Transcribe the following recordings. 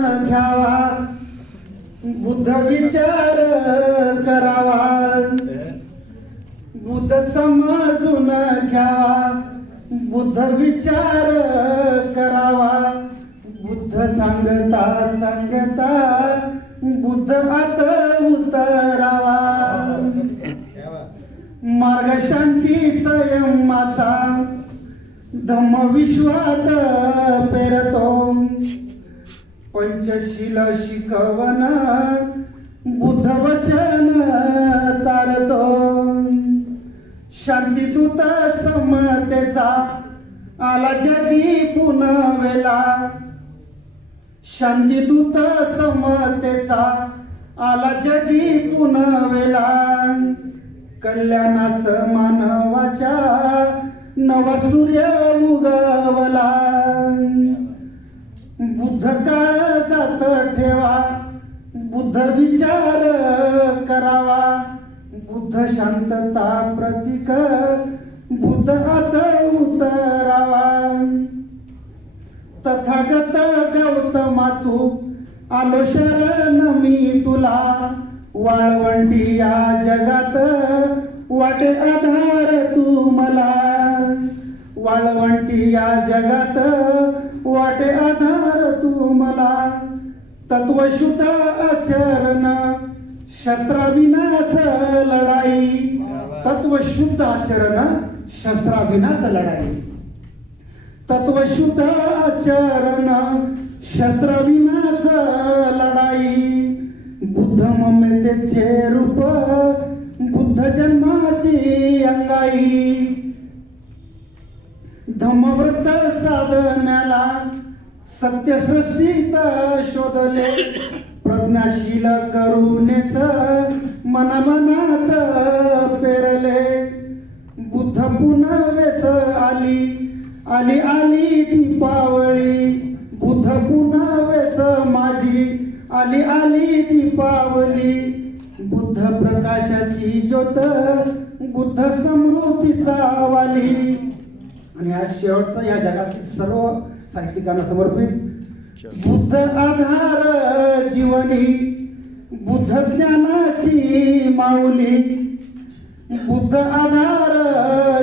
घ्यावा. बुद्ध विचार करावा. बुद्ध समजून घ्यावा. बुद्ध विचार करावा. बुद्ध सांगता सांगता बुद्ध आत उतरावा. मार्ग शांती संयमाचा धम्म विश्वात पंचशील शिकवण बुद्ध वचन तारतो. शांतीदूत समतेचा आला जगी पुनवेला. शांतीदूत समतेचा आला जगी पुनवेला. कल्याणास मानवाच्या नवा सूर्य उगवला. बुद्ध काळ जात ठेवा बुद्ध विचार करावा. बुद्ध शांतता प्रतीक बुद्ध आत उतरावा. तथागत गौतमातू आलो शरण मी तुला. वाळवंटी या जगात वाटे आधार तू मला. वाळवंटी या जगात वाटे आधार तत्वशुद्ध आचरण शस्त्राविनाच लढाई. तत्वशुद्ध आचरण शस्त्राविनाच लढाई. तत्वशुद्ध आचरण शस्त्रविनाच लढाई. बुद्ध ममतेचे रूप बुद्ध जन्माची अंगाई. धम्मव्रत साधण्याला सत्यसृष्टीत शोधले. प्रज्ञाशील करुणेच मनामनात पेरले. बुद्ध पुन्हा वेस आली आली आली दीपावळी बुद्ध पुन्हा वेस माझी आली आली दीपावली बुद्ध प्रकाशाची ज्योत बुद्ध समृद्धीचा वाली. आणि या शेवटचं या जगातील सर्व साहित्यिकांना समर्पित. बुद्ध आधार जीवनी बुद्ध ज्ञानाची माऊली. बुद्ध आधार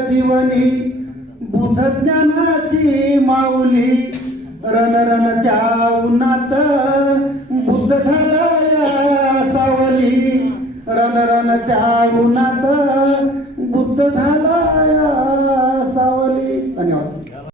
जीवनी बुद्ध ज्ञानाची माऊली. रण रण त्या उन्हात बुद्ध झाला सावली. रण रण त्या उन्हात बुद्ध झाला या